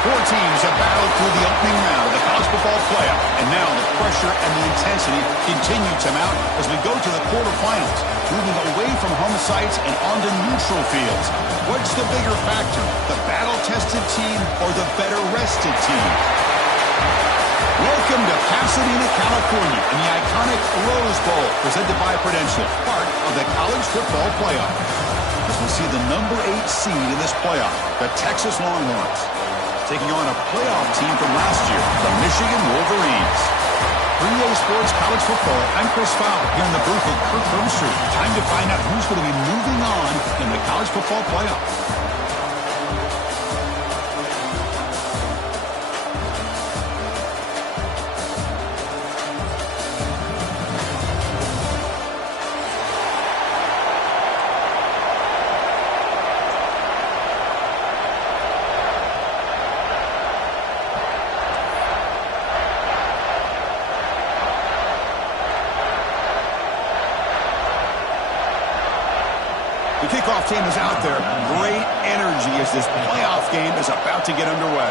Four teams have battled through the opening round of the college football playoff, and now the pressure and the intensity continue to mount as we go to the quarterfinals, moving away from home sites and onto neutral fields. What's the bigger factor, the battle-tested team or the better-rested team? Welcome to Pasadena, California, and the iconic Rose Bowl, presented by Prudential, part of the college football playoff. As we see the number 8 seed in this playoff, the Texas Longhorns, taking on a playoff team from last year, the Michigan Wolverines. 3A Sports College Football, I'm Chris Fowler, here in the booth with Kirk Herbstreit. Time to find out who's going to be moving on in the college football playoff. The kickoff team is out there. Great energy as this playoff game is about to get underway.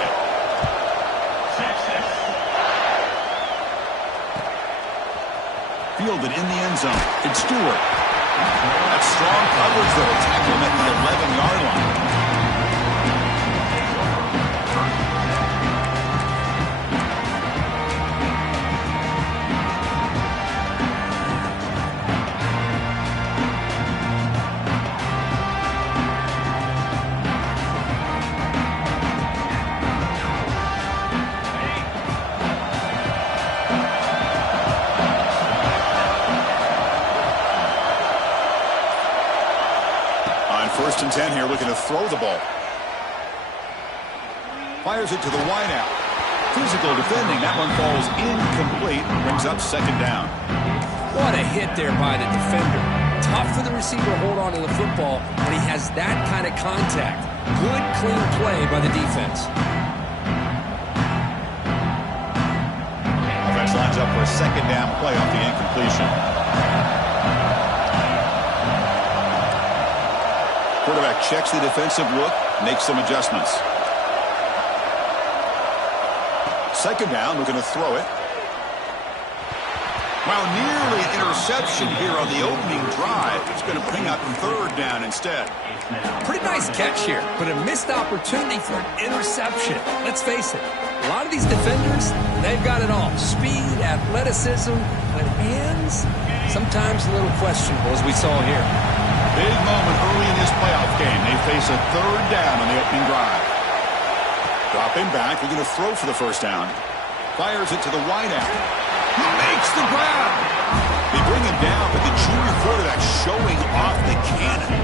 Fielded in the end zone. It's Stewart. That's strong coverage, though. Tackle him at the 11-yard line. First and 10 here, looking to throw the ball. Fires it to the wideout. Physical defending. That one falls incomplete. Brings up second down. What a hit there by the defender. Tough for the receiver to hold on to the football when he has that kind of contact. Good, clean play by the defense. Offense lines up for a second down play off the incompletion. Quarterback checks the defensive look, makes some adjustments. Second down, looking to throw it. Wow, nearly an interception here on the opening drive. It's going to bring up third down instead. Pretty nice catch here, but a missed opportunity for an interception. Let's face it, a lot of these defenders, they've got it all. Speed, athleticism, but hands, sometimes a little questionable, as we saw here. Big moment early in this playoff game. They face a third down on the opening drive. Dropping back, looking to throw for the first down. Fires it to the wideout. He makes the grab. They bring him down, but the junior quarterback showing off the cannon.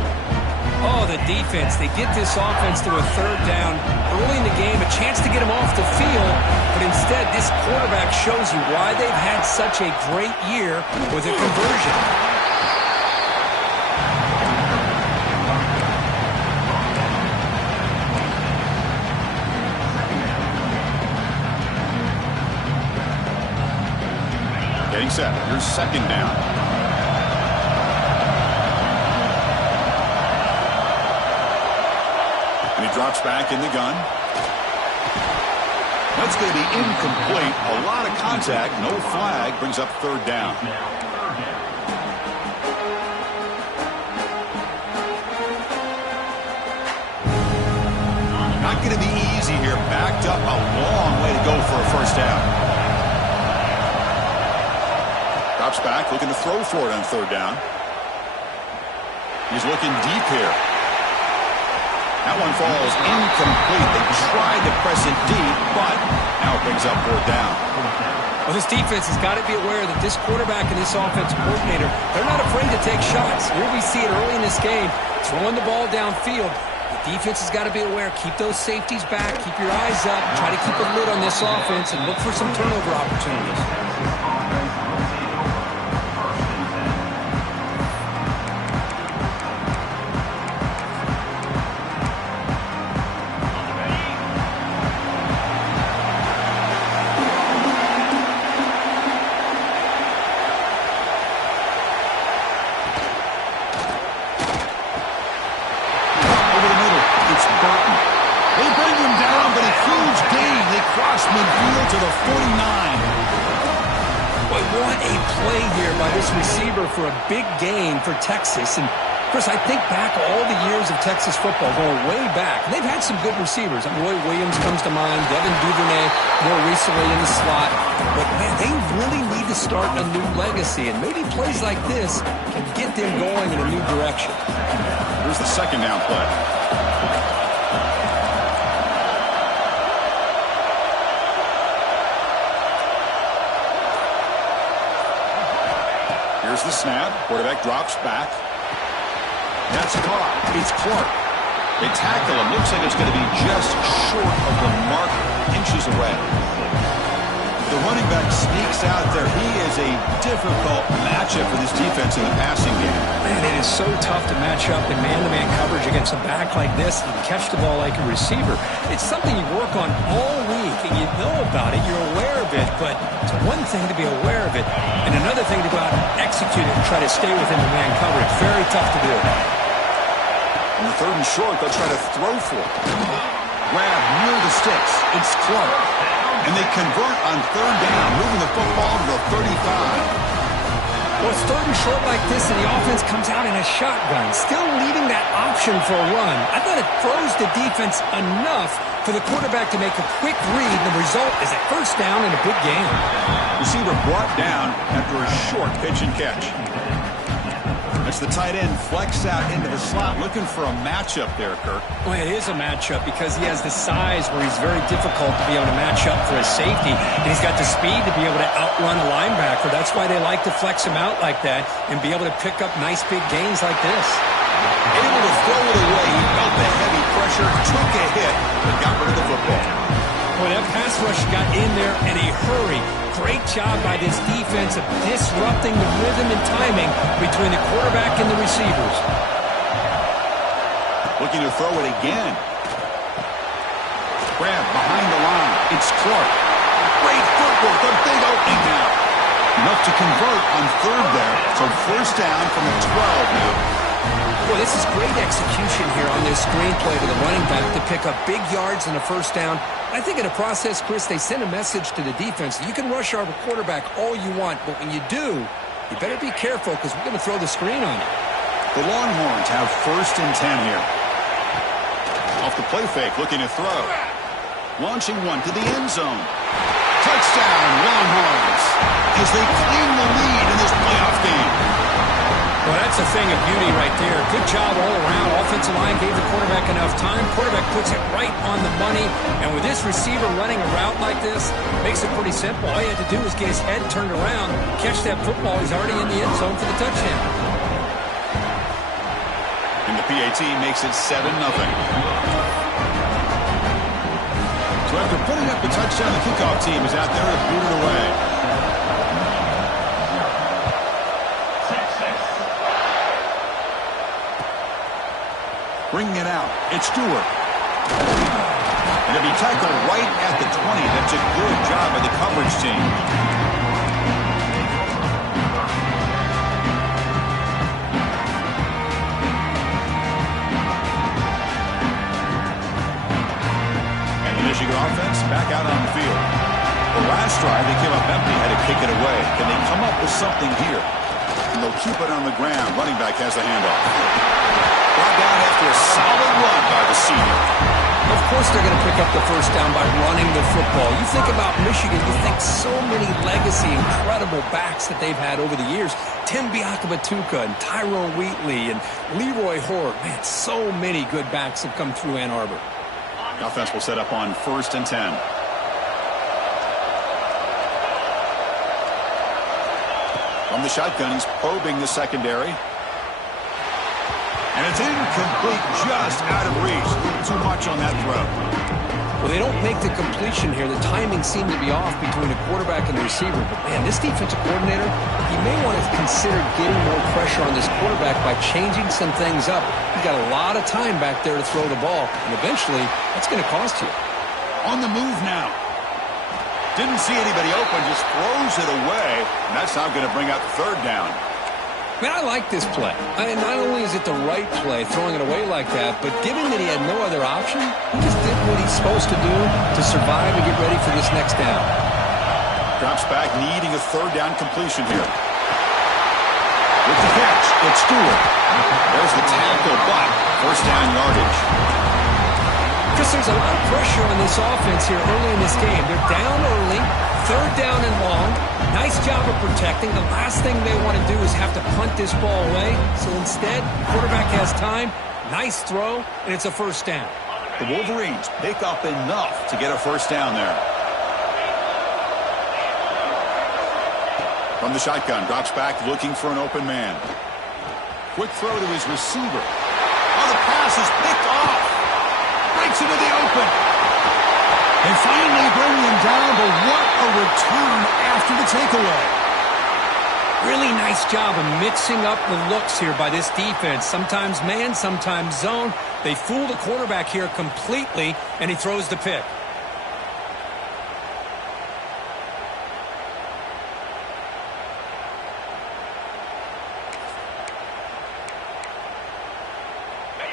Oh, the defense. They get this offense to a third down early in the game, a chance to get him off the field, but instead this quarterback shows you why they've had such a great year with a conversion. Getting set. Here's second down. And he drops back in the gun. That's going to be incomplete. A lot of contact. No flag. Brings up third down. Not going to be easy here. Backed up a long way to go for a first down. Drops back, looking to throw for it on third down. He's looking deep here. That one falls incomplete. They tried to press it deep, but now it brings up fourth down. Well, this defense has got to be aware that this quarterback and this offensive coordinator, they're not afraid to take shots. Here we see it early in this game, throwing the ball downfield. The defense has got to be aware. Keep those safeties back. Keep your eyes up. Try to keep a lid on this offense and look for some turnover opportunities. across midfield to the 49. Boy, what a play here by this receiver for a big gain for Texas. And Chris, I think back all the years of Texas football, going way back. And they've had some good receivers. Roy Williams comes to mind, Devin Duvernay more recently in the slot. But, man, they really need to start a new legacy. And maybe plays like this can get them going in a new direction. Here's the second down play. Here's the snap. Quarterback drops back. That's caught. It's Clark. They tackle him. Looks like it's going to be just short of the mark, inches away. The running back sneaks out there. He is a difficult matchup for this defense in the passing game. Man, it is so tough to match up in man-to-man coverage against a back like this and catch the ball like a receiver. It's something you work on all week, and you know about it. You're aware of it, but it's one thing to be aware of it, and another thing to go out and execute it and try to stay within the man coverage. Very tough to do. On the third and short, they'll try to throw for it. Grab near the sticks. It's Clark. And they convert on third down, moving the football to the 35. Well, it's third and short like this, and the offense comes out in a shotgun, still leaving that option for a run. I thought it throws the defense enough for the quarterback to make a quick read. The result is a first down and a big gain. Receiver brought down after a short pitch and catch. That's the tight end flex out into the slot, looking for a matchup there, Kirk. Well, it is a matchup because he has the size where he's very difficult to be able to match up for his safety. And he's got the speed to be able to outrun a linebacker. That's why they like to flex him out like that and be able to pick up nice big gains like this. Able to throw it away. He felt the heavy pressure, took a hit, but got rid of the football. Boy, that pass rush got in there in a hurry. Great job by this defense of disrupting the rhythm and timing between the quarterback and the receivers. Looking to throw it again. Grab behind the line. It's Clark. Great footwork. A big opening now. Enough to convert on third there. So first down from the 12 now. Well, this is great execution here on this screenplay to the running back to pick up big yards and a first down. I think in the process, Chris, they send a message to the defense. You can rush our quarterback all you want, but when you do, you better be careful because we're going to throw the screen on you. The Longhorns have first and 10 here. Off the play fake, looking to throw. Launching one to the end zone. Touchdown, Longhorns, as they claim the lead in this playoff game. Well, that's a thing of beauty right there. Good job all around. Offensive line gave the quarterback enough time. Quarterback puts it right on the money. And with this receiver running a route like this, makes it pretty simple. All you had to do was get his head turned around, catch that football. He's already in the end zone for the touchdown. And the PAT makes it 7-0. So after putting up the touchdown, the kickoff team is out there to boot it away. Bringing it out, it's Stewart. And it'll be tackled right at the 20. That's a good job by the coverage team. And the Michigan offense back out on the field. The last drive, they came up empty, had to kick it away. Can they come up with something here? And they'll keep it on the ground. Running back has the handoff. Brought down after a solid run by the senior. Of course they're going to pick up the first down by running the football. You think about Michigan, you think so many legacy, incredible backs that they've had over the years. Tim Biakabatuka and Tyrone Wheatley and Leroy Horde. Man, so many good backs have come through Ann Arbor. The offense will set up on first and 10. From the shotgun, he's probing the secondary. And it's incomplete, just out of reach. Too much on that throw. Well, they don't make the completion here. The timing seemed to be off between the quarterback and the receiver. But, man, this defensive coordinator, he may want to consider getting more pressure on this quarterback by changing some things up. He's got a lot of time back there to throw the ball. And eventually, that's going to cost you. On the move now. Didn't see anybody open, just throws it away. And that's now going to bring out the third down. Man, I like this play. Not only is it the right play, throwing it away like that, but given that he had no other option, he just did what he's supposed to do to survive and get ready for this next down. Drops back, needing a third down completion here. With the catch, it's Stewart. There's the tackle, but first down yardage. Chris, there's a lot of pressure on this offense here early in this game. They're down early, third down and long. Nice job of protecting. The last thing they want to do is have to punt this ball away. So instead, quarterback has time. Nice throw, and it's a first down. The Wolverines pick up enough to get a first down there. From the shotgun, drops back looking for an open man. Quick throw to his receiver. Oh, the pass is picked off. Breaks into the open. They finally bring him down, but what a return after the takeaway. Really nice job of mixing up the looks here by this defense. Sometimes man, sometimes zone. They fool the quarterback here completely, and he throws the pick.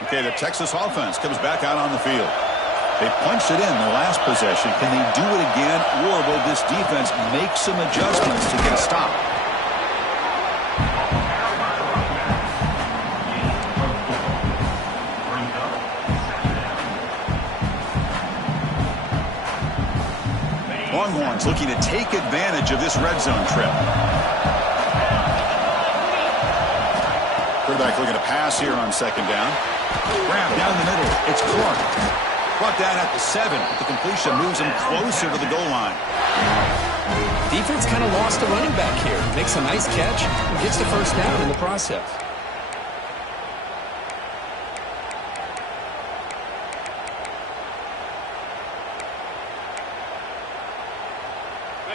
Okay, the Texas offense comes back out on the field. They punched it in the last possession. Can they do it again, or will this defense make some adjustments to get a stop? Longhorns looking to take advantage of this red zone trip. Quarterback looking to pass here on second down. Grab down the middle. It's Clark. Brought down at the 7. The completion moves him closer to the goal line. Defense kind of lost a running back here. Makes a nice catch and gets the first down in the process.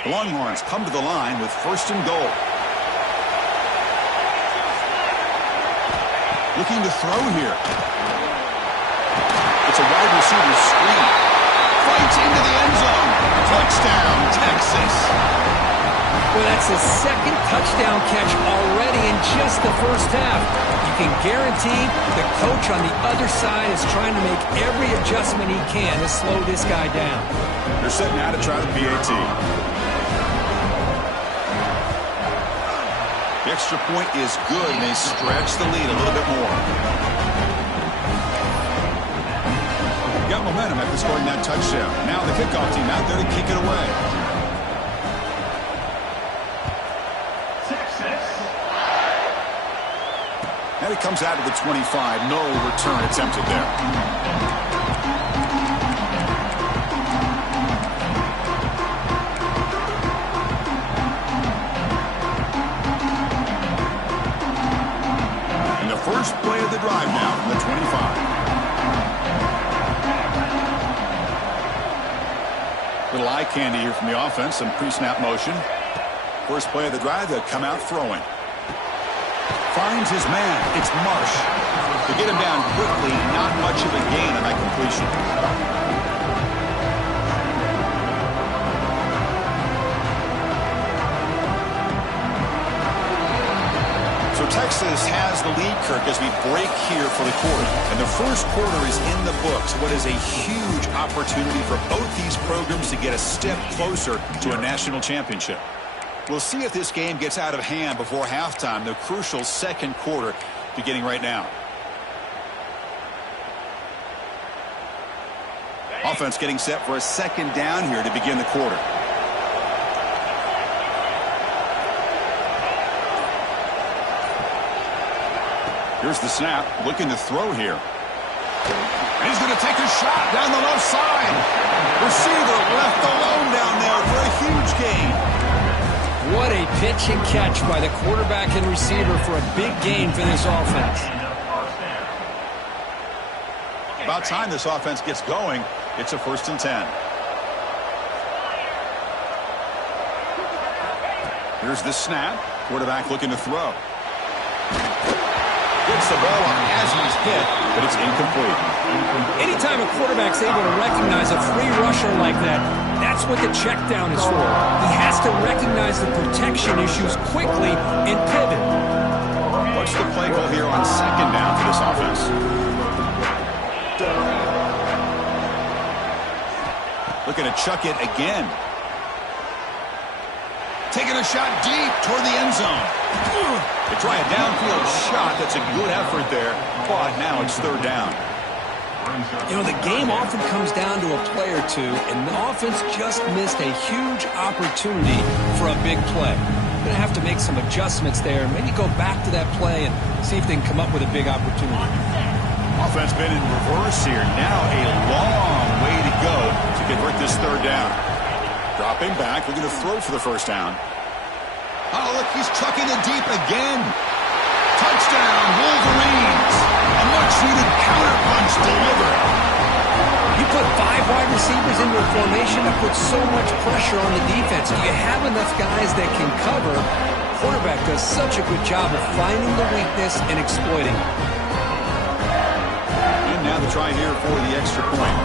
The Longhorns come to the line with first and goal. Looking to throw here. It's a wide receiver screen. Fights into the end zone. Touchdown, Texas. Well, that's his second touchdown catch already in just the first half. You can guarantee the coach on the other side is trying to make every adjustment he can to slow this guy down. They're setting out to try the PAT. The extra point is good, and they stretch the lead a little bit more. Got momentum after scoring that touchdown. Now the kickoff team out there to kick it away. And it comes out of the 25. No return attempted there. First play of the drive now from the 25. Little eye candy here from the offense, some pre-snap motion. First play of the drive, they'll come out throwing. Finds his man, it's Marsh. To get him down quickly, not much of a gain on that completion. So Texas has the lead, Kirk, as we break here for the quarter. And the first quarter is in the books. What is a huge opportunity for both these programs to get a step closer to a national championship. We'll see if this game gets out of hand before halftime, the crucial second quarter beginning right now. Offense getting set for a second down here to begin the quarter. Here's the snap, looking to throw here. And he's going to take a shot down the left side. Receiver left alone down there for a huge gain. What a pitch and catch by the quarterback and receiver for a big gain for this offense. About time this offense gets going. It's a 1st and 10. Here's the snap. Quarterback looking to throw. Gets the ball up as he's hit, but it's incomplete. Anytime a quarterback's able to recognize a free rusher like that, that's what the check down is for. He has to recognize the protection issues quickly and pivot. What's the play call here on second down for this offense? Looking to chuck it again. Taking a shot deep toward the end zone. They try a downfield shot. That's a good effort there, but now it's third down. You know, the game often comes down to a play or two, and the offense just missed a huge opportunity for a big play. Going to have to make some adjustments there, and maybe go back to that play and see if they can come up with a big opportunity. Offense been in reverse here. Now a long way to go to convert this third down. Dropping back, looking to throw for the first down. Oh, look, he's chucking it deep again. Touchdown, Wolverines. A much-needed counterpunch delivered. You put 5 wide receivers into a formation that puts so much pressure on the defense. Do you have enough guys that can cover? Quarterback does such a good job of finding the weakness and exploiting it. And now the try here for the extra point.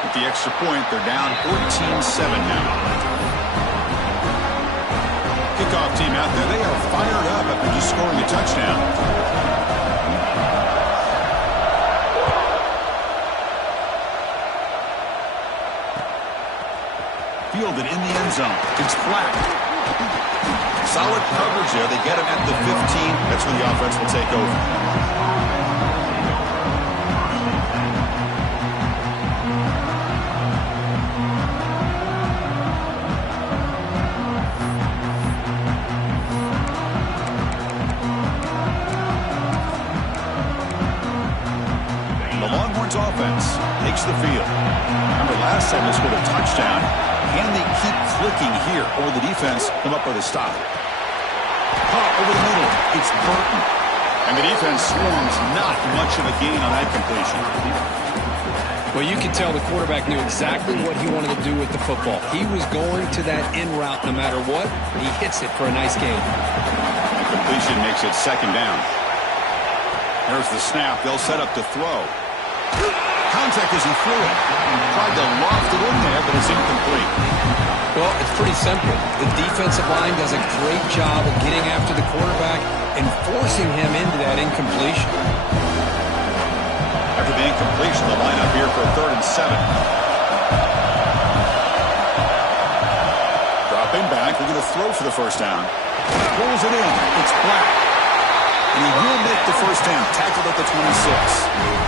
With the extra point, they're down 14-7 now. Kickoff team out there, they are fired up after just scoring a touchdown. Fielded in the end zone. It's flat. Solid coverage there. They get him at the 15. That's when the offense will take over. Offense takes the field. Remember, last time they scored a touchdown. Can they keep clicking here, or the defense come up with a stop? Caught over the middle. It's Burton. And the defense swarms. Not much of a gain on that completion. Well, you can tell the quarterback knew exactly what he wanted to do with the football. He was going to that in route no matter what. He hits it for a nice gain. The completion makes it second down. There's the snap. They'll set up to throw. Contact as he threw it. Tried to loft it in there, but it's incomplete. Well, it's pretty simple. The defensive line does a great job of getting after the quarterback and forcing him into that incompletion. After the incompletion, the lineup here for a 3rd and 7. Dropping back, we're going to throw for the first down. Pulls it in. It's Black. And he will make the first down. Tackled at the 26.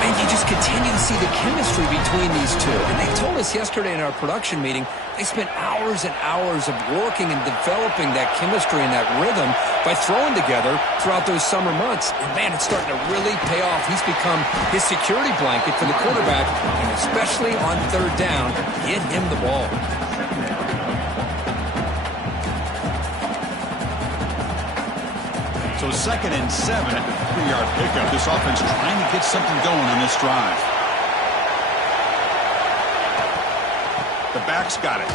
And you just continue to see the chemistry between these two. And they told us yesterday in our production meeting, they spent hours and hours of working and developing that chemistry and that rhythm by throwing together throughout those summer months. And, man, it's starting to really pay off. He's become his security blanket for the quarterback, and especially on third down, get him the ball. So 2nd and 7 at the 3-yard pickup. This offense trying to get something going on this drive. The back's got it.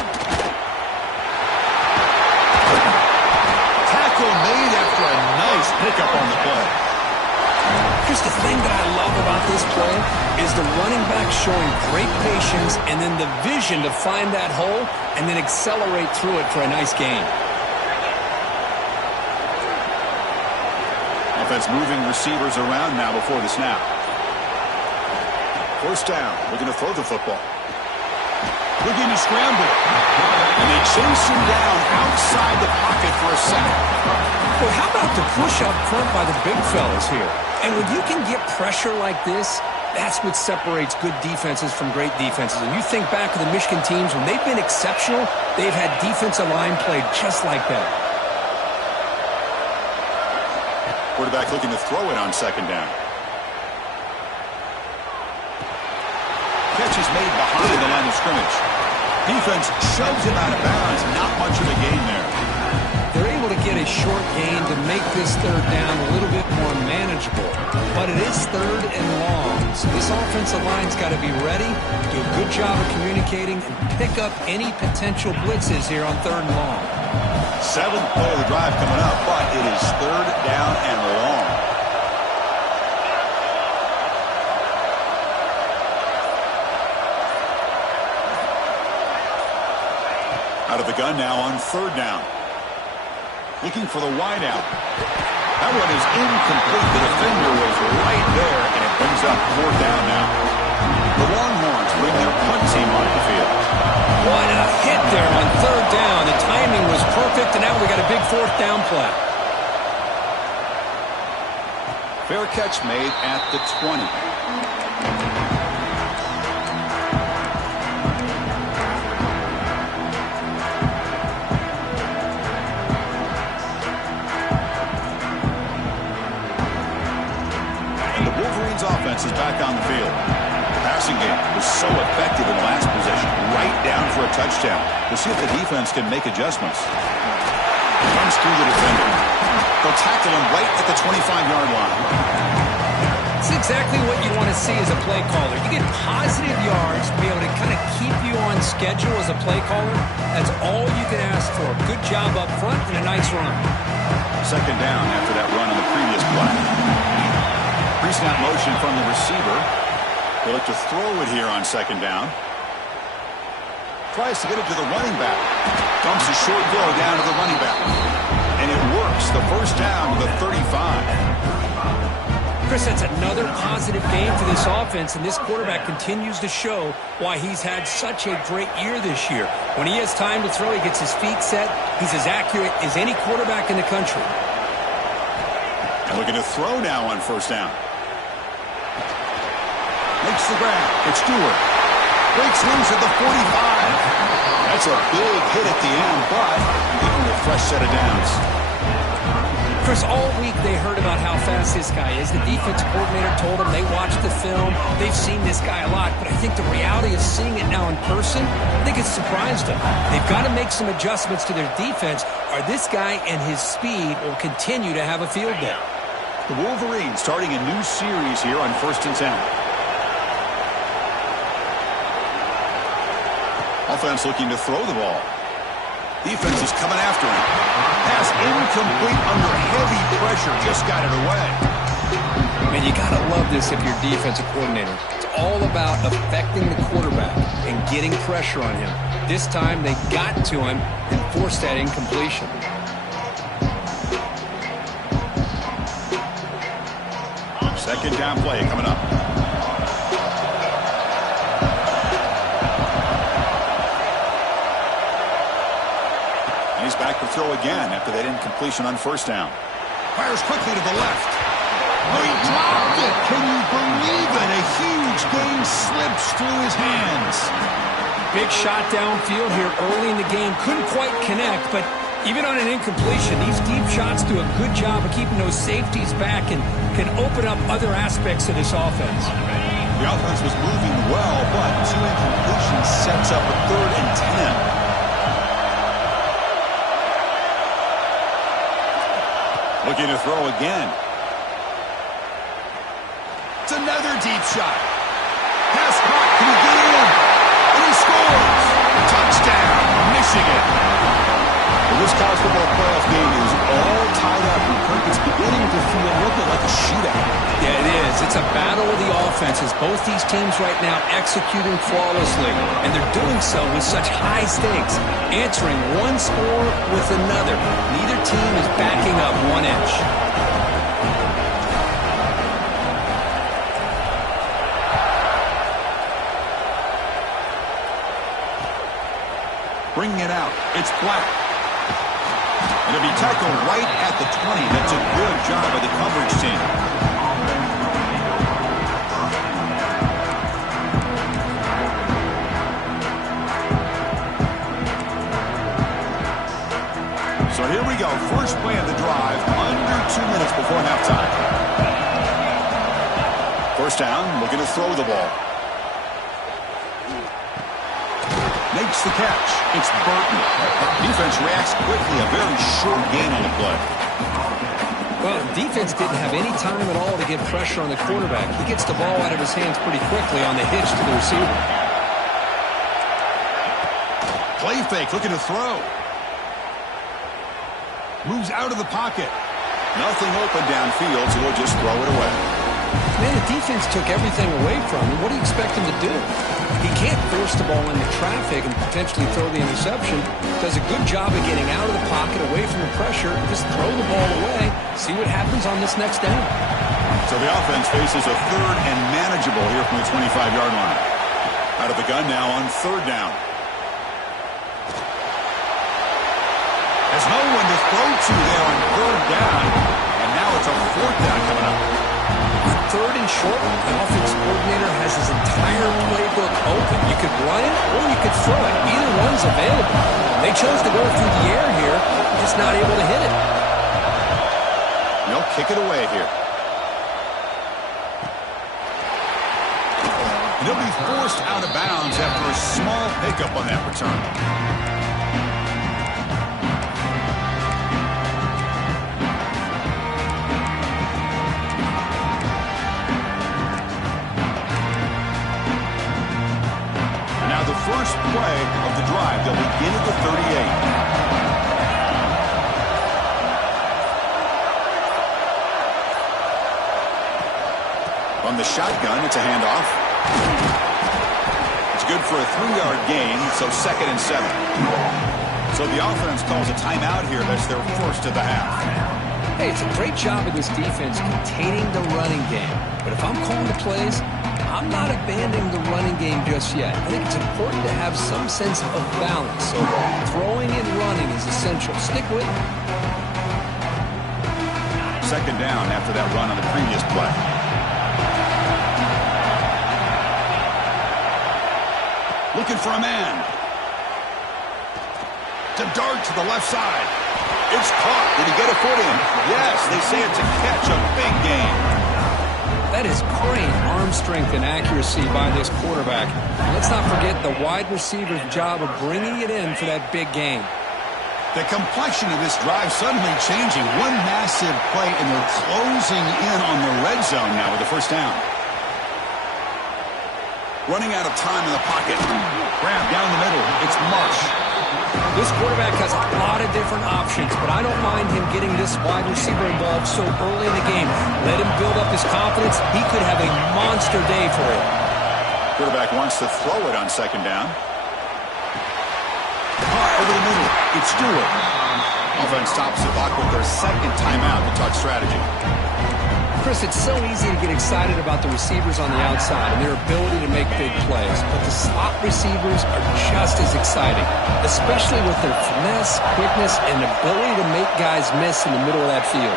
Tackle made after a nice pickup on the play. Here's the thing that I love about this play is the running back showing great patience and then the vision to find that hole and then accelerate through it for a nice gain. Offense moving receivers around now before the snap. First down. Looking to throw the football. Looking to scramble. And they chase him down outside the pocket for a sack. Well, how about the push up front by the big fellas here? And when you can get pressure like this, that's what separates good defenses from great defenses. And you think back to the Michigan teams, when they've been exceptional, they've had defensive line play just like that. Quarterback looking to throw it on second down. Catch is made behind the line of scrimmage. Defense shoves him out of bounds. Not much of a gain there. They're able to get a short gain to make this third down a little bit more manageable. But it is 3rd and long. So this offensive line's got to be ready, do a good job of communicating, and pick up any potential blitzes here on 3rd and long. 7th play of the drive coming up, but it is 3rd down and long. Out of the gun now on 3rd down. Looking for the wide out. That one is incomplete. The defender was right there, and it brings up 4th down now. The Longhorns bring their punt team onto the field. What a hit there on 3rd down. The timing was perfect, and now we got a big 4th down play. Fair catch made at the 20. And the Wolverines offense is back on the field. The passing game was so effective in the last possession. Right down for a touchdown. We'll see if the defense can make adjustments. Comes through the defender. They'll tackle him right at the 25-yard line. It's exactly what you want to see as a play caller. You get positive yards to be able to kind of keep you on schedule as a play caller. That's all you can ask for. Good job up front and a nice run. 2nd down after that run on the previous play. Pre-snap motion from the receiver. They look to throw it here on 2nd down. Tries to get it to the running back. Dumps a short throw down to the running back. And it works. The 1st down to the 35. Chris, that's another positive game for this offense, and this quarterback continues to show why he's had such a great year this year. When he has time to throw, he gets his feet set. He's as accurate as any quarterback in the country. And looking to throw now on 1st down. Makes the grab. It's Stewart. Breaks loose at the 45. That's a big hit at the end, but give him a fresh set of downs. Chris, all week they heard about how fast this guy is. The defense coordinator told them they watched the film. They've seen this guy a lot, but I think the reality of seeing it now in person, I think it's surprised them. They've got to make some adjustments to their defense, or this guy and his speed will continue to have a field day. The Wolverines starting a new series here on 1st and 10. Offense looking to throw the ball. Defense is coming after him. Pass incomplete under heavy pressure. Just got it away. Man, you got to love this if you're defensive coordinator. It's all about affecting the quarterback and getting pressure on him. This time they got to him and forced that incompletion. Second down play coming up. He's back to throw again after that incompletion on 1st down. Fires quickly to the left. Oh, he dropped it. Can you believe it? A huge game slips through his hands. Big shot downfield here early in the game. Couldn't quite connect, but even on an incompletion, these deep shots do a good job of keeping those safeties back and can open up other aspects of this offense. The offense was moving well, but 2 incompletions sets up a 3rd and 10. Looking to throw again. It's another deep shot. Pass caught. Can he get in? And he scores. Touchdown, Michigan. Well, this college football playoff game is all tied up. It's beginning to feel a little bit like a shootout. Yeah, it is. It's a battle of the offenses. Both these teams right now executing flawlessly, and they're doing so with such high stakes, answering one score with another. Neither team is backing up 1 inch. Bringing it out. It's Black. And it'll be tackled right at the 20. That's a good job by the coverage team. So here we go. First play of the drive. Under 2 minutes before halftime. 1st down. Looking to throw the ball. Makes the catch. It's Burton. Defense reacts quickly. A very short gain on the play. Well, defense didn't have any time at all to get pressure on the quarterback. He gets the ball out of his hands pretty quickly on the hitch to the receiver. Play fake. Looking to throw. Moves out of the pocket. Nothing open downfield, so he'll just throw it away. Man, the defense took everything away from him. What do you expect him to do? He can't force the ball into traffic and potentially throw the interception. Does a good job of getting out of the pocket, away from the pressure, and just throw the ball away. See what happens on this next down. So the offense faces a third and manageable here from the 25-yard line. Out of the gun now on third down. There's no one to throw to there on third down. And now it's a fourth down coming up. On third and short, the offense coordinator has his entire playbook open. You could run it or you could throw it. Either one's available. They chose to go through the air here, just not able to hit it. They'll kick it away here. And he'll be forced out of bounds after a small pickup on that return. First play of the drive. They'll begin at the 38. From the shotgun, it's a handoff. It's good for a 3-yard gain, so 2nd and 7. So the offense calls a timeout here. That's their first of the half. Hey, it's a great job of this defense containing the running game. But if I'm calling the plays, I'm not abandoning the running game just yet. I think it's important to have some sense of balance. So throwing and running is essential. Stick with it. Second down after that run on the previous play. Looking for a man. To dart to the left side. It's caught. Did he get a foot in? Yes, they say it's a catch, a big game. That is great arm strength and accuracy by this quarterback. Let's not forget the wide receiver's job of bringing it in for that big game. The complexion of this drive suddenly changing. One massive play, and they're closing in on the red zone now with the first down. Running out of time in the pocket. Grab down the middle. It's Mich. This quarterback has a lot of different options, but I don't mind him getting this wide receiver involved so early in the game. Let him build up his confidence. He could have a monster day for it. Quarterback wants to throw it on second down. Over the middle. It's Stewart. Offense stops the clock with their second timeout to talk strategy. Chris, it's so easy to get excited about the receivers on the outside and their ability to make big plays, but the slot receivers are just as exciting, especially with their finesse, quickness, and ability to make guys miss in the middle of that field.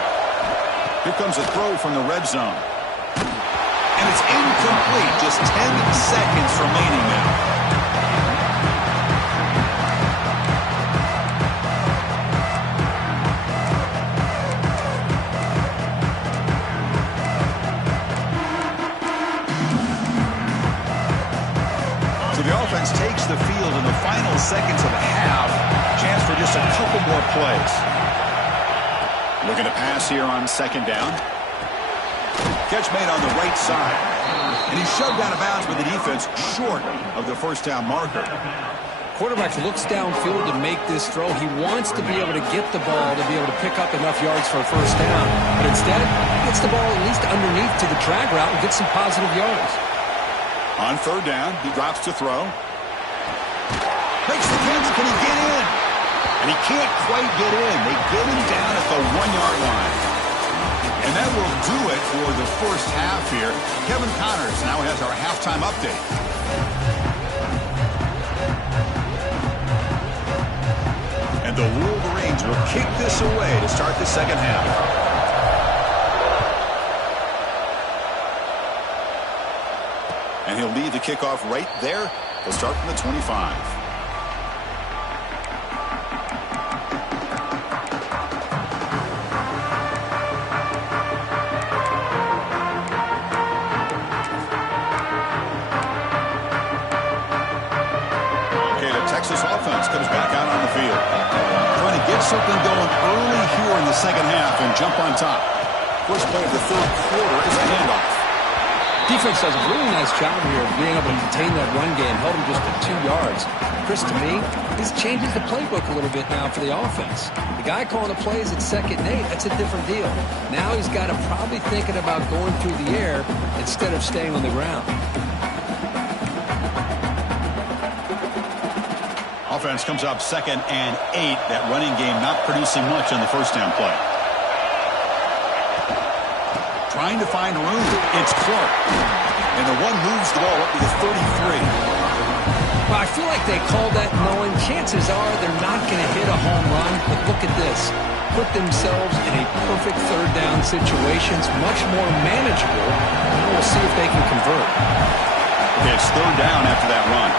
Here comes a throw from the red zone. And it's incomplete. Just 10 seconds remaining now. Takes the field in the final seconds of the half. Chance for just a couple more plays. Looking to pass here on second down. Catch made on the right side. And he's shoved out of bounds with the defense short of the first down marker. Quarterback looks downfield to make this throw. He wants to be able to get the ball to be able to pick up enough yards for a first down. But instead, he gets the ball at least underneath to the drag route and gets some positive yards. On third down, he drops to throw. Makes the catch. Can he get in? And he can't quite get in. They get him down at the 1-yard line. And that will do it for the first half here. Kevin Connors now has our halftime update. And the Wolverines will kick this away to start the second half. And he'll lead the kickoff right there. They'll start from the 25. Texas offense comes back out on the field. Trying to get something going early here in the second half and jump on top. First play of the third quarter is a handoff. Defense does a really nice job here of being able to contain that run game, held him just to 2 yards. Chris, to me, this changes the playbook a little bit now for the offense. The guy calling the plays at 2nd and 8, that's a different deal. Now he's got to probably thinking about going through the air instead of staying on the ground. offense comes up 2nd and 8. That running game not producing much on the first down play. Trying to find room. It's Clark. And the one moves the ball up to the 33. Well, I feel like they called that knowing chances are they're not going to hit a home run. But look at this. Put themselves in a perfect third down situation. It's much more manageable. And we'll see if they can convert. Okay, it's 3rd down after that run.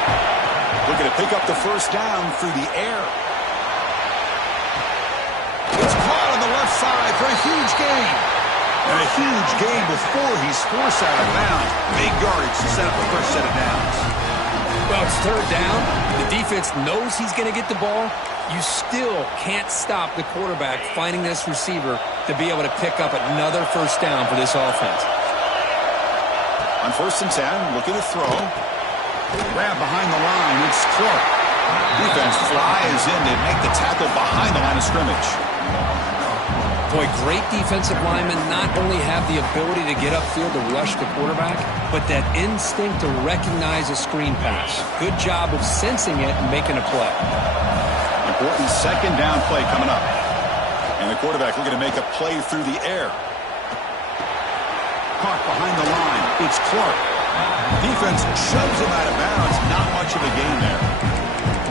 Looking to pick up the first down through the air. It's caught on the left side for a huge gain. And a huge gain before he's forced out of bounds. Big yardage to set up the first set of downs. Well, it's 3rd down. The defense knows he's going to get the ball. You still can't stop the quarterback finding this receiver to be able to pick up another first down for this offense. On 1st and 10, looking to throw. Grab behind the line. It's Clark. Defense flies in to make the tackle behind the line of scrimmage. Boy, great defensive linemen not only have the ability to get upfield to rush the quarterback, but that instinct to recognize a screen pass. Good job of sensing it and making a play. Important 2nd down play coming up. And the quarterback looking to make a play through the air. Caught behind the line. It's Clark. Defense shoves him out of bounds. Not much of a gain there.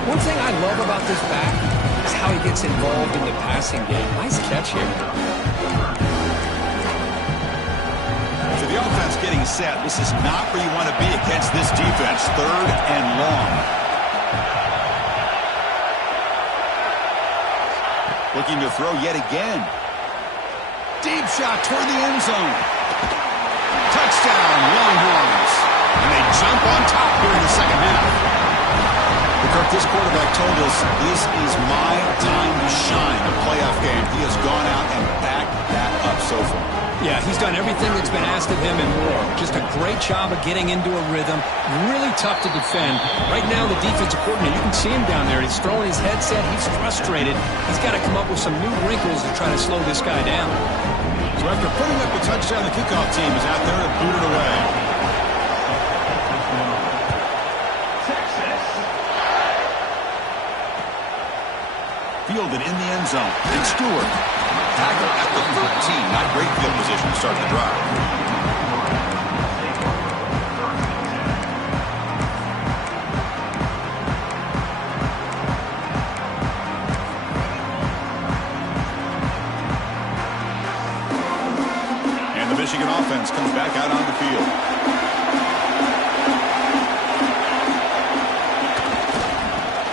One thing I love about this back is how he gets involved in the passing game. Nice catch here. So the offense getting set. This is not where you want to be against this defense. 3rd and long. Looking to throw yet again. Deep shot toward the end zone. Touchdown, Longhorns. And they jump on top here in the second half. Kirk, this quarterback told us this is my time to shine, a playoff game. He has gone out and backed that up so far. Yeah, he's done everything that's been asked of him and more. Just a great job of getting into a rhythm. Really tough to defend. Right now, the defensive coordinator, you can see him down there. He's throwing his headset. He's frustrated. He's got to come up with some new wrinkles to try to slow this guy down. So after putting up a touchdown, the kickoff team is out there to boot it away. Fielded in the end zone. And Stewart. Tackle at the 13. Not great field position to start the drive. And the Michigan offense comes back out on the field.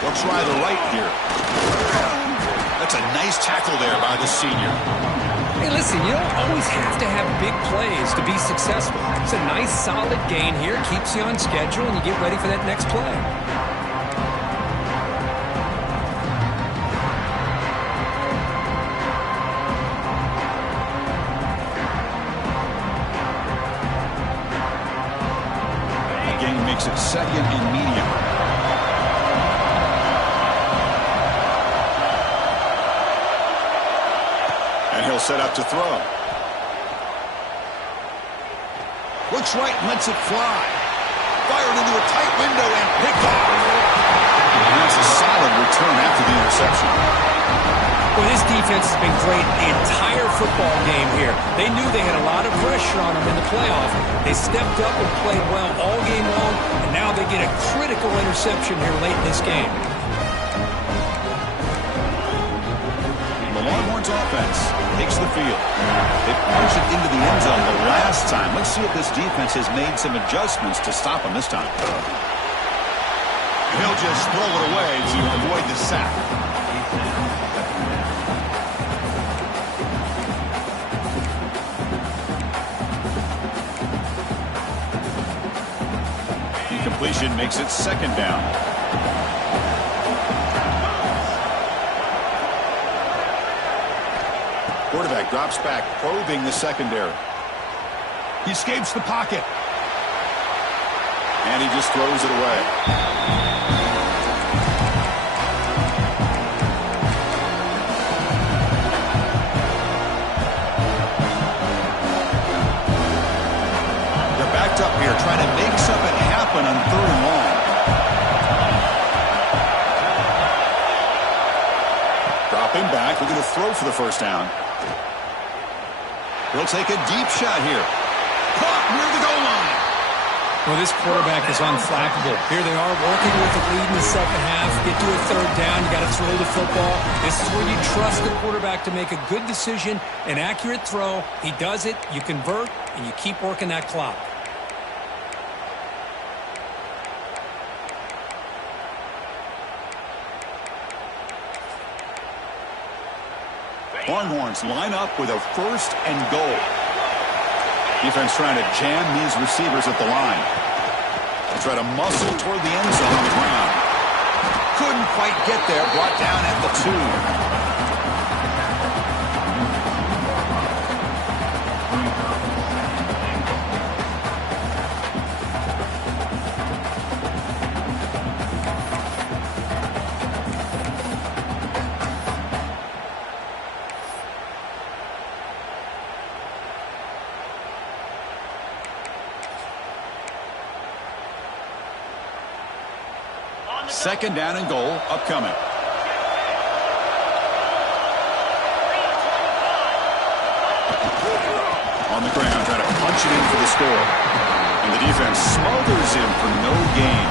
Looks rather light here. That's a nice tackle there by the senior. Hey, listen, you don't always have to have big plays to be successful. It's a nice, solid gain here. Keeps you on schedule, and you get ready for that next play. The gain makes it 2nd and medium. He'll set up to throw. Looks right and lets it fly. Fired into a tight window and picked off. And that's a solid return after the interception. Well, this defense has been great the entire football game here. They knew they had a lot of pressure on them in the playoff. They stepped up and played well all game long, and now they get a critical interception here late in this game. The Longhorns offense takes the field. They punched it into the end zone the last time. Let's see if this defense has made some adjustments to stop them this time. He'll just throw it away to avoid the sack. Incompletion makes it 2nd down. Quarterback drops back, probing the secondary. He escapes the pocket. And he just throws it away. They're backed up here, trying to make something happen on 3rd and long. looking to throw for the first down. He'll take a deep shot here. Caught near the goal line. Well, this quarterback is unflappable. Here they are working with the lead in the second half. Get to a third down. You got to throw the football. This is where you trust the quarterback to make a good decision, an accurate throw. He does it, you convert, and you keep working that clock. Longhorns line up with a first and goal. Defense trying to jam these receivers at the line. They try to muscle toward the end zone on the ground. Couldn't quite get there. Brought down at the 2. Second down and goal upcoming. On the ground, trying to punch it in for the score. And the defense smothers him for no gain.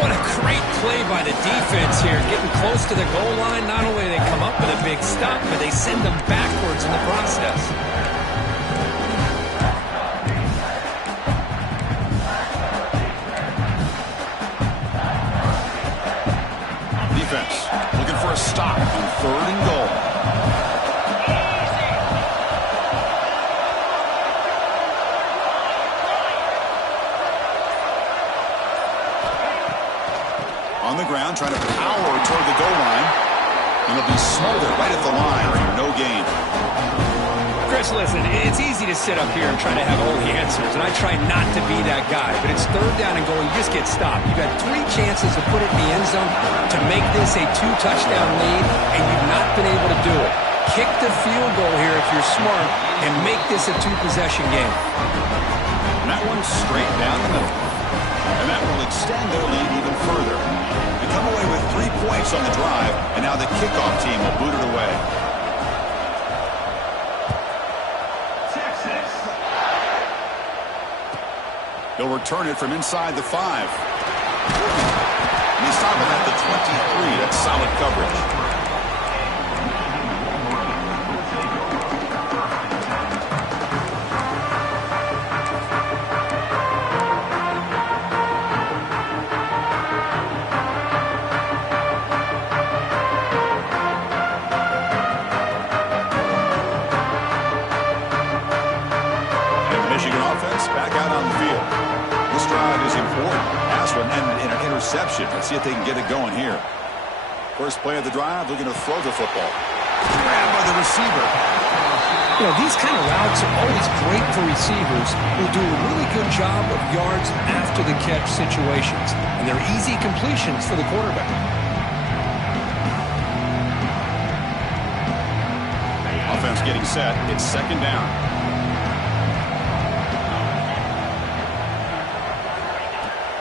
What a great play by the defense here. Getting close to the goal line, not only do they come up with a big stop, but they send them backwards in the process. Looking for a stop on third and goal. On the ground, trying to power toward the goal line. And it'll be smothered right at the line for no gain. Chris, listen, it's easy to sit up here and try to have all the answers, and I try not to be that guy, but it's third down and goal. You just get stopped. You've got 3 chances to put it in the end zone to make this a 2-touchdown lead, and you've not been able to do it. Kick the field goal here if you're smart and make this a 2-possession game. And that one's straight down the middle. And that will extend their lead even further. They come away with 3 points on the drive, and now the kickoff team will boot it away. They'll return it from inside the 5. And they stop it at the 23. That's solid coverage. Let's see if they can get it going here. First play of the drive, looking to throw the football. Grabbed by the receiver. You know, these kind of routes are always great for receivers who do a really good job of yards after the catch situations. And they're easy completions for the quarterback. Offense getting set. It's second down.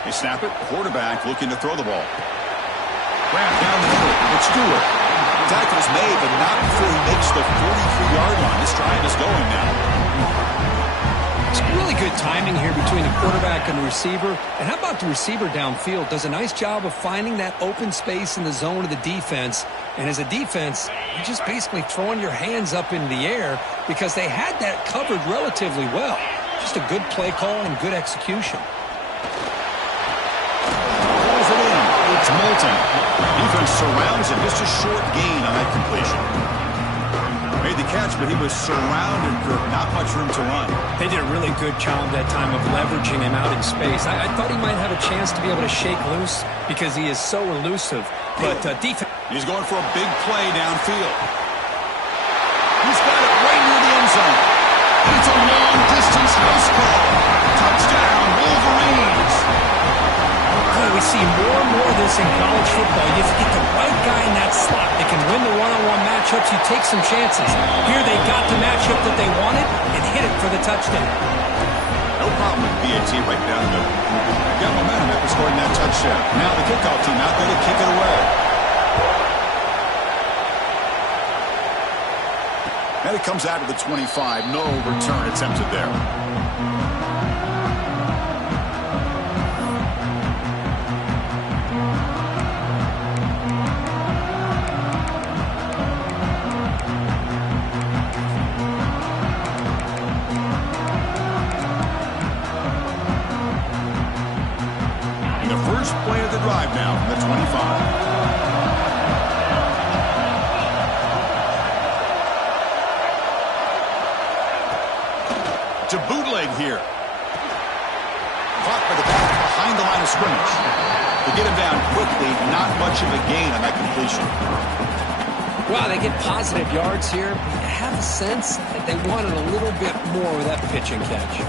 They snap it. Quarterback looking to throw the ball. Grabbed down the middle. It's Stewart. Tackle's made, but not before he makes the 43-yard line. This drive is going now. It's really good timing here between the quarterback and the receiver. And how about the receiver downfield? Does a nice job of finding that open space in the zone of the defense. And as a defense, you're just basically throwing your hands up in the air because they had that covered relatively well. Just a good play call and good execution. It's Moulton. Defense surrounds him. Just a short gain on that completion. Made the catch, but he was surrounded for not much room to run. They did a really good job that time of leveraging him out in space. I thought he might have a chance to be able to shake loose because he is so elusive. But defense. He's going for a big play downfield. He's got it right near the end zone. And it's a long-distance house call. Touchdown, Wolverines. We see more and more of this in college football. You have to get the right guy in that slot. They can win the one-on-one matchups. You take some chances. Here they got the matchup that they wanted and hit it for the touchdown. No problem with BAT right down the middle. They got momentum after scoring that touchdown. Now the kickoff team out there to kick it away. And it comes out to the 25. No return attempted there. And the first play of the drive now from the 25. To bootleg here. Caught by the back behind the line of scrimmage. They get him down quickly. Not much of a gain on that completion. Well, they get positive yards here. But I have a sense that they wanted a little bit more with that pitch and catch.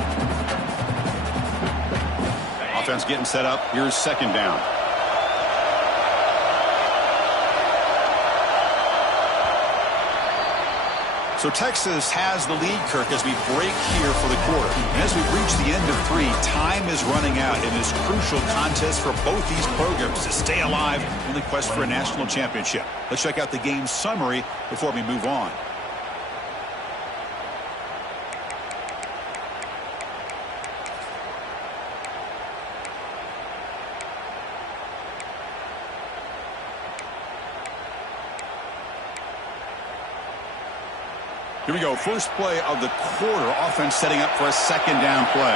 Offense getting set up. Here's second down. So Texas has the lead, Kirk, as we break here for the quarter. And as we reach the end of 3, time is running out in this crucial contest for both these programs to stay alive in the quest for a national championship. Let's check out the game summary before we move on. Here we go. First play of the quarter. Offense setting up for a second down play.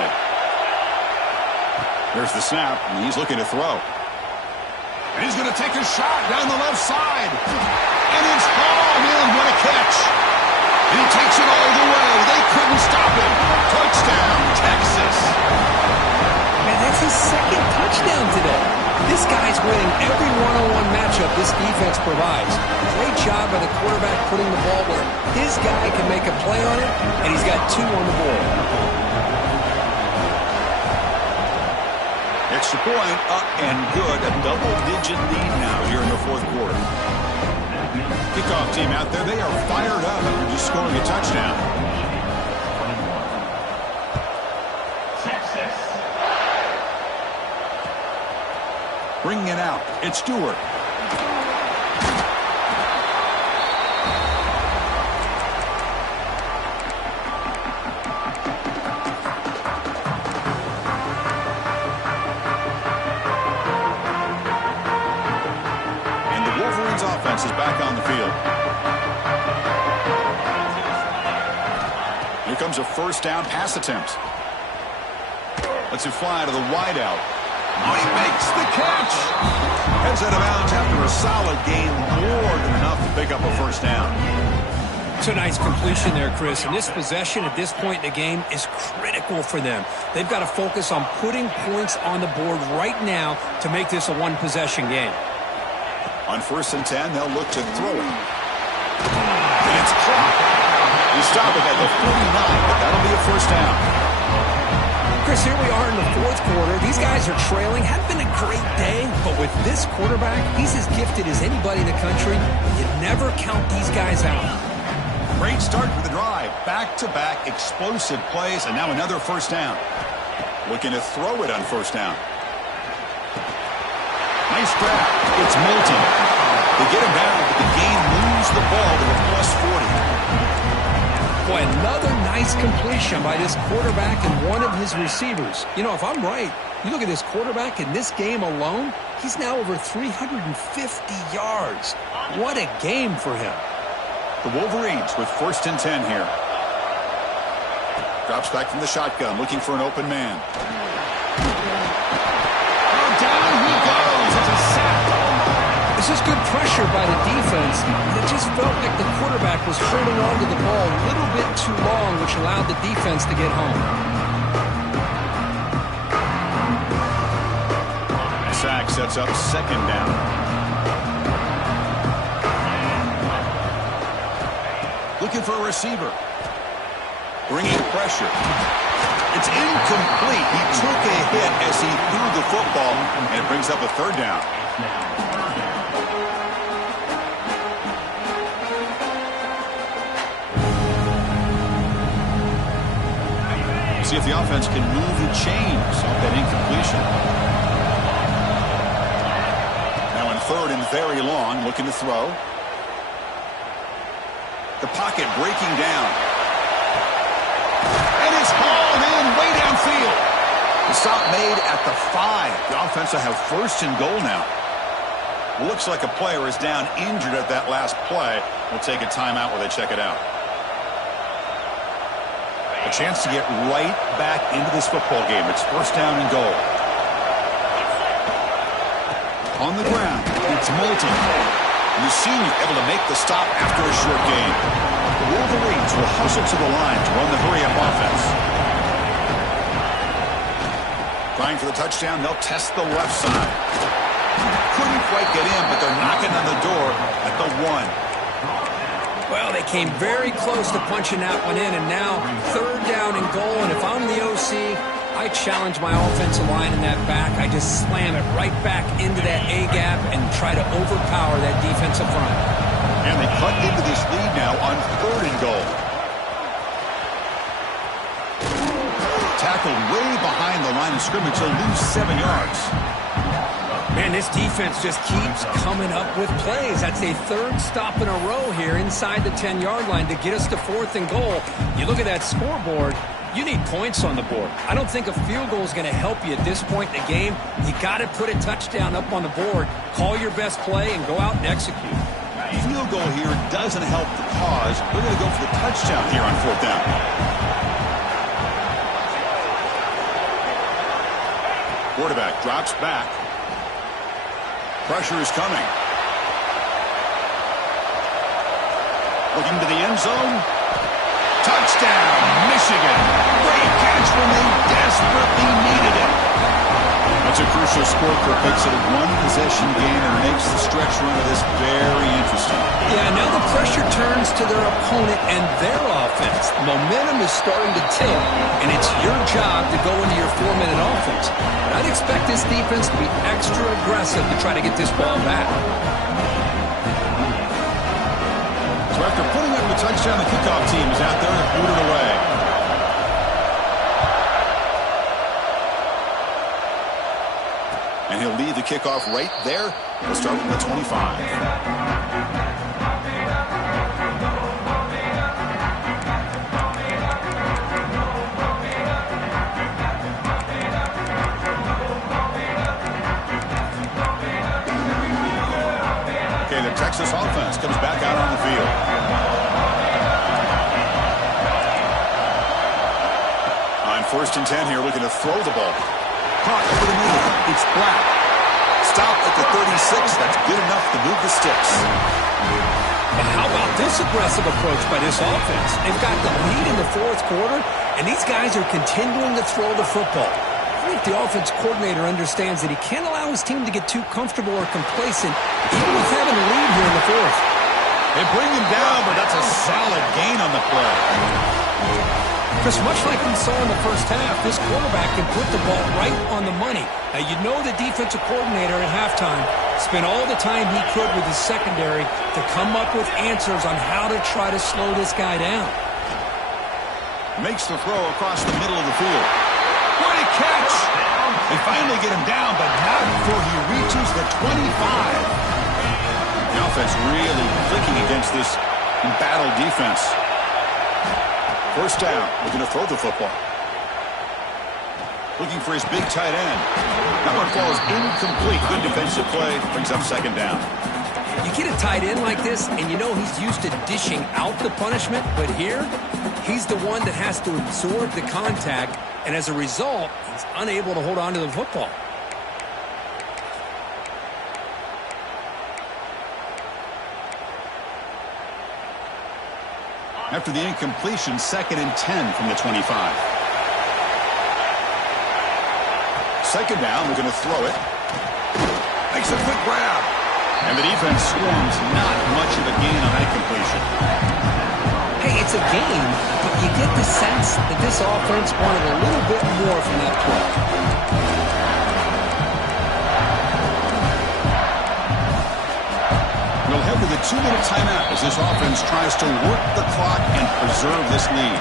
There's the snap, and he's looking to throw. And he's going to take a shot down the left side. And it's hauled in. What a catch. And he takes it all the way. They couldn't stop him. Touchdown, Texas. Man, that's his second touchdown today. This guy's winning every one-on-one matchup this defense provides. Great job by the quarterback putting the ball where his guy can make a play on it, and he's got 2 on the board. Extra point, up and good. A double-digit lead now here in the fourth quarter. Kickoff team out there, they are fired up after just scoring a touchdown. Bringing it out, it's Stewart. And the Wolverines offense is back on the field. Here comes a first down pass attempt. Lets it fly to the wideout. Oh, he makes the catch. Heads out of bounds after a solid gain, more than enough to pick up a first down. It's a nice completion there, Chris. And this possession at this point in the game is critical for them. They've got to focus on putting points on the board right now to make this a one-possession game. On 1st and 10, they'll look to throw it. And it's caught. You stop it at the 49, but that'll be a first down. Chris, here we are in the fourth quarter. These guys are trailing. Hadn't been a great day, but with this quarterback, he's as gifted as anybody in the country. You never count these guys out. Great start for the drive. Back-to-back explosive plays, and now another first down. Looking to throw it on first down. Nice grab. It's Moulton. They get him down, but the game moves the ball to the +40. Boy, another nice completion by this quarterback and one of his receivers. You know, if I'm right, you look at this quarterback in this game alone, he's now over 350 yards. What a game for him. The Wolverines with 1st and 10 here. Drops back from the shotgun, looking for an open man. Oh, down he goes. It's a sack. This is good pressure by the defense. It just felt like the quarterback was holding on to the ball a little bit too long, which allowed the defense to get home. Sack sets up second down. Looking for a receiver. Bringing pressure. It's incomplete. He took a hit as he threw the football, and it brings up a third down. See if the offense can move the chains off that incompletion. Now in 3rd and very long, looking to throw. The pocket breaking down. And it's hauled in way downfield. The stop made at the 5. The offense will have first and goal now. Looks like a player is down injured at that last play. We'll take a timeout while they check it out. A chance to get right back into this football game. It's first down and goal. On the ground, it's Moulton. The senior able to make the stop after a short gain. The Wolverines will hustle to the line to run the hurry-up offense. Trying for the touchdown, they'll test the left side. Couldn't quite get in, but they're knocking on the door at the 1. Well, they came very close to punching that one in, and now third down and goal. And if I'm the OC, I challenge my offensive line in that back. I just slam it right back into that A-gap and try to overpower that defensive front. And they cut into this lead now on third and goal. Tackled way behind the line of scrimmage. He'll lose 7 yards. Man, this defense just keeps coming up with plays. That's a third stop in a row here inside the 10-yard line to get us to fourth and goal. You look at that scoreboard, you need points on the board. I don't think a field goal is going to help you at this point in the game. You got to put a touchdown up on the board, call your best play, and go out and execute. Field goal here doesn't help the cause. We're going to go for the touchdown here on fourth down. Quarterback drops back. Pressure is coming. Looking to the end zone. Touchdown, Michigan. Great catch when they desperately needed it. That's a crucial score for Picks at a one-possession game and makes the stretch run of this very interesting. Yeah, now the pressure turns to their opponent and their offense. Momentum is starting to tilt, and it's your job to go into your 4-minute offense. But I'd expect this defense to be extra aggressive to try to get this ball back. So after putting up a touchdown, the kickoff team is out there to boot it away. And he'll lead the kickoff right there. He'll start from the 25. Okay, the Texas offense comes back out on the field. On first and 10 here, looking to throw the ball. Caught over the middle. It's Black. Stop at the 36. That's good enough to move the sticks. But how about this aggressive approach by this offense? They've got the lead in the fourth quarter, and these guys are continuing to throw the football. I think the offense coordinator understands that he can't allow his team to get too comfortable or complacent, even with having a lead here in the fourth. They bring him down, but that's a solid gain on the play. Because much like we saw in the first half, this quarterback can put the ball right on the money. Now, you know the defensive coordinator at halftime spent all the time he could with his secondary to come up with answers on how to try to slow this guy down. Makes the throw across the middle of the field. What a catch! They finally get him down, but not before he reaches the 25. The offense really clicking against this embattled defense. First down, looking to throw the football. Looking for his big tight end. That one falls incomplete. Good defensive play. Brings up second down. You get a tight end like this, and you know he's used to dishing out the punishment, but here, he's the one that has to absorb the contact, and as a result, he's unable to hold on to the football. After the incompletion, second and 10 from the 25. Second down, we're going to throw it. Makes a quick grab. And the defense swarms, not much of a gain on that completion. Hey, it's a gain, but you get the sense that this offense wanted a little bit more from that play. We'll head to the 2-minute timeout as this offense tries to work the clock and preserve this lead.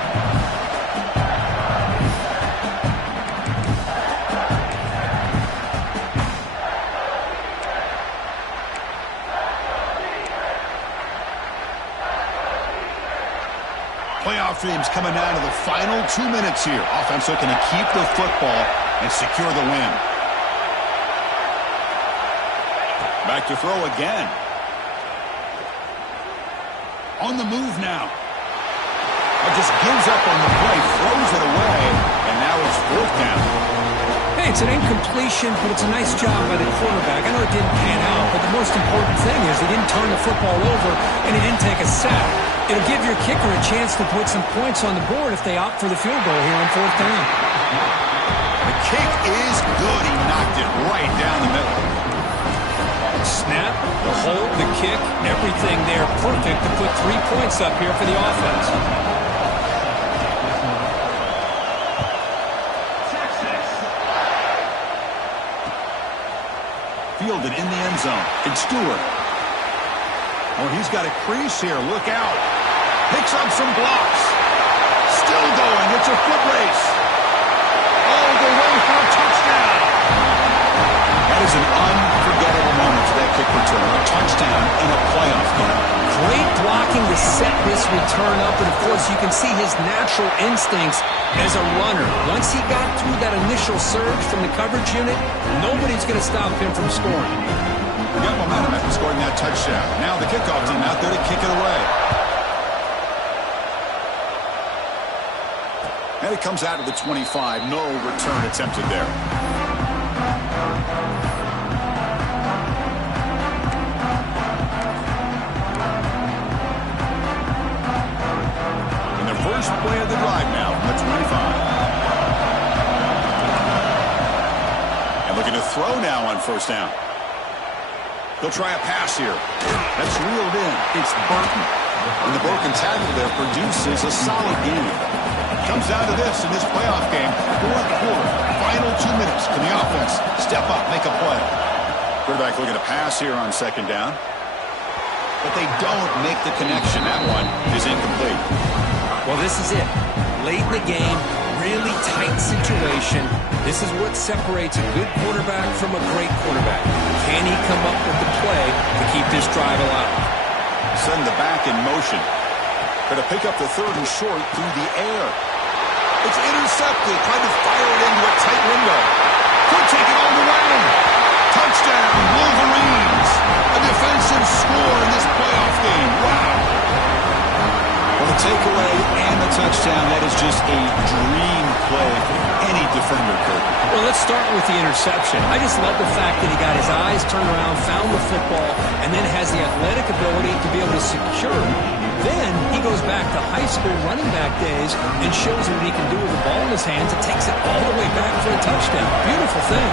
Playoff dreams coming down to the final 2 minutes here. Offense looking to keep the football and secure the win. Back to throw again. On the move now. Just gives up on the play, throws it away, and now it's 4th down. Hey, it's an incompletion, but it's a nice job by the quarterback. I know it didn't pan out, but the most important thing is he didn't turn the football over, and he didn't take a sack. It'll give your kicker a chance to put some points on the board if they opt for the field goal here on 4th down. The kick is good. He knocked it right down the middle. Snap, the hold, the kick, everything there perfect to put 3 points up here for the offense. Fielded in the end zone. It's Stewart. Oh, he's got a crease here. Look out. Picks up some blocks. Still going. It's a foot race. All the way for a touchdown. That is an unforgettable moment for that kick return. A touchdown in a playoff game. Great blocking to set this return up, and of course you can see his natural instincts as a runner. Once he got through that initial surge from the coverage unit, nobody's going to stop him from scoring. He got momentum after scoring that touchdown. Now the kickoff team out there to kick it away. And it comes out to the 25. No return attempted there. First play of the drive now from the 25. And looking to throw now on 1st down. He'll try a pass here. That's reeled in. It's Burton. And the broken tackle there produces a solid gain. Comes down to this in this playoff game. 4th quarter. Final 2 minutes. Can the offense step up, make a play? Quarterback looking to pass here on 2nd down. But they don't make the connection. That one is incomplete. Well, this is it. Late in the game, really tight situation. This is what separates a good quarterback from a great quarterback. Can he come up with the play to keep this drive alive? Send the back in motion. Going to pick up the 3rd and short through the air. It's intercepted. Trying to fire it into a tight window. Could take it all the way. Touchdown, Wolverines. A defensive score in this playoff game. Wow. Well, the takeaway and the touchdown, that is just a dream play for any defender, Kurt. Well, let's start with the interception. I just love the fact that he got his eyes turned around, found the football, and then has the athletic ability to be able to secure it. Then he goes back to high school running back days and shows what he can do with the ball in his hands and takes it all the way back for a touchdown. Beautiful thing.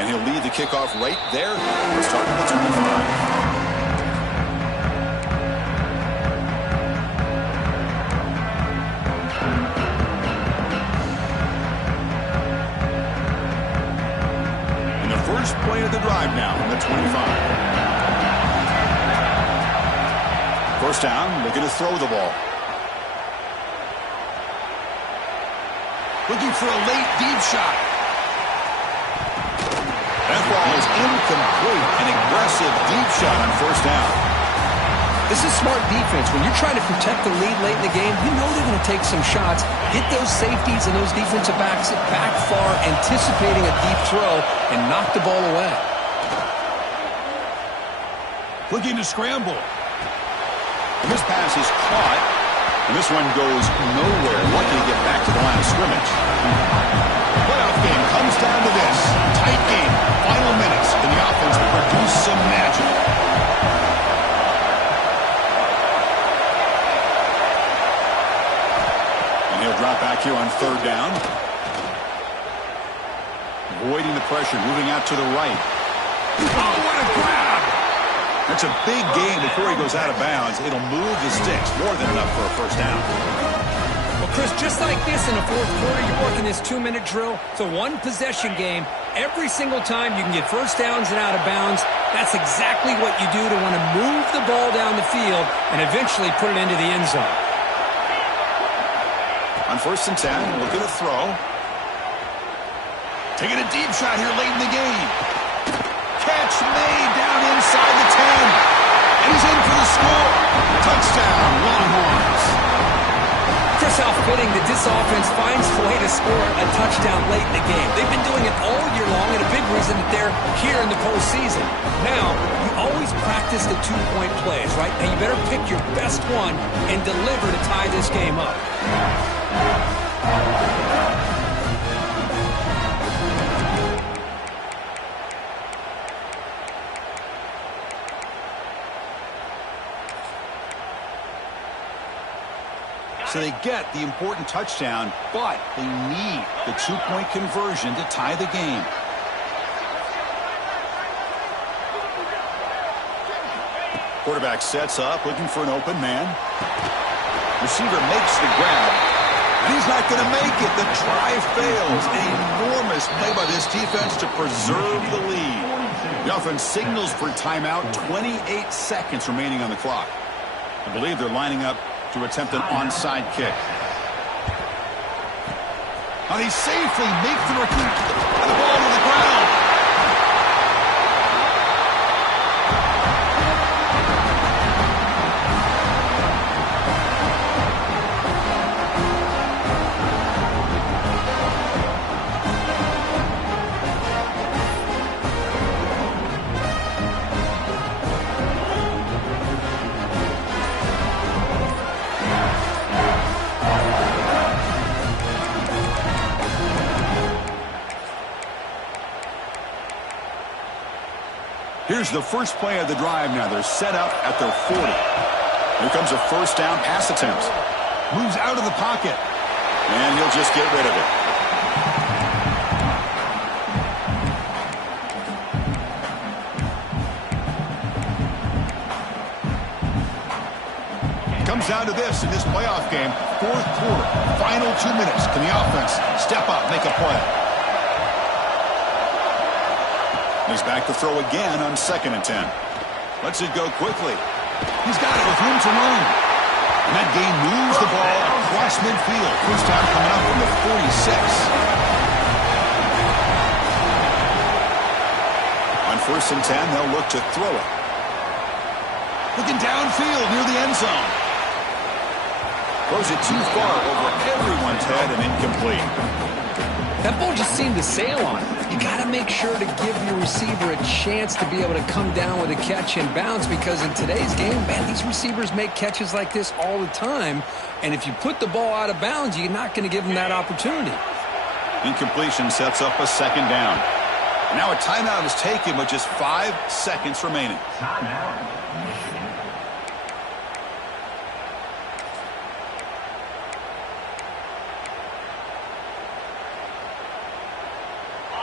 And he'll lead the kickoff right there. Starting at the 25. And the first play of the drive now on the 25. 1st down, looking to throw the ball. Looking for a late deep shot. That ball is incomplete. An aggressive deep shot on 1st down. This is smart defense. When you're trying to protect the lead late in the game, you know they're going to take some shots, get those safeties and those defensive backs back far, anticipating a deep throw, and knock the ball away. Looking to scramble. And this pass is caught, and this one goes nowhere. Lucky to get back to the line of scrimmage. The playoff game comes down to this. Tight game. Final minutes. Can the offense produce some magic? And he'll drop back here on 3rd down. Avoiding the pressure. Moving out to the right. Oh, what a grab! That's a big gain before he goes out of bounds. It'll move the sticks. More than enough for a 1st down. Well, Chris, just like this in the 4th quarter, you're working this 2-minute drill. It's a 1-possession game. Every single time you can get 1st downs and out of bounds. That's exactly what you do to want to move the ball down the field and eventually put it into the end zone. On 1st and 10, looking to throw. Taking a deep shot here late in the game. Catch catch made down inside the 10. And he's in for the score. Touchdown, Longhorns. Chris, how fitting that this offense finds a way to score a touchdown late in the game. They've been doing it all year long, and a big reason that they're here in the postseason. Now, you always practice the two-point plays, right? Now, you better pick your best one and deliver to tie this game up. So they get the important touchdown, but they need the two-point conversion to tie the game. Quarterback sets up, looking for an open man. Receiver makes the grab, and he's not going to make it. The try fails. An enormous play by this defense to preserve the lead. The offense signals for timeout, 28 seconds remaining on the clock. I believe they're lining up to attempt an onside kick. And he safely makes the ball to the ground. Here's the first play of the drive now. They're set up at their 40. Here comes a first down pass attempt. Moves out of the pocket. And he'll just get rid of it. Comes down to this in this playoff game. Fourth quarter. Final 2 minutes. Can the offense step up, make a play? He's back to throw again on 2nd and 10. Lets it go quickly. He's got it with room to run. And that gain moves the ball across midfield. First down coming up from the 46. On 1st and 10, they'll look to throw it. Looking downfield near the end zone. Throws it too far over everyone's head and incomplete. That ball just seemed to sail on it. You got to make sure to give your receiver a chance to be able to come down with a catch and bounce, because in today's game, man, these receivers make catches like this all the time. And if you put the ball out of bounds, you're not going to give them that opportunity. Incompletion sets up a 2nd down. Now a timeout is taken with just 5 seconds remaining.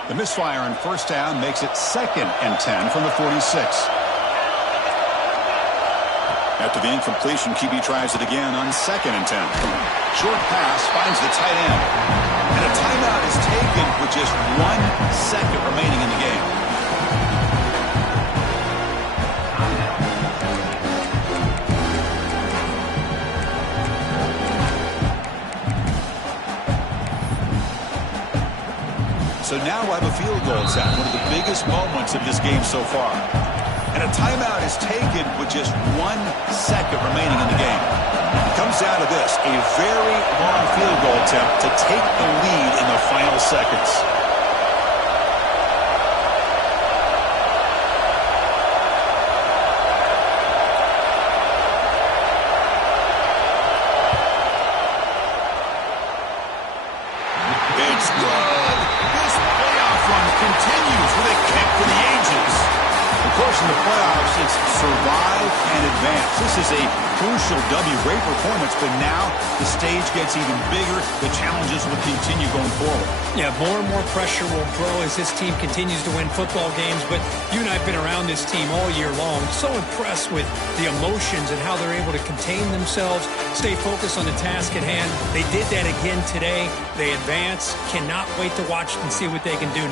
The misfire on 1st down makes it 2nd and 10 from the 46. After the incompletion, QB tries it again on 2nd and 10. Short pass finds the tight end. And a timeout is taken with just 1 second remaining in the game. So now we'll have a field goal attempt, one of the biggest moments of this game so far. And a timeout is taken with just 1 second remaining in the game. It comes down to this, a very long field goal attempt to take the lead in the final seconds. It's good. Continues with a kick for the ages. Of course, in the playoffs, it's survive and advance. This is a crucial W. Great performance, but now the stage gets even bigger. The challenges will continue going forward. Yeah, more and more pressure will grow as this team continues to win football games, but you and I have been around this team all year long. So impressed with the emotions and how they're able to contain themselves, stay focused on the task at hand. They did that again today. They advance. Cannot wait to watch and see what they can do next.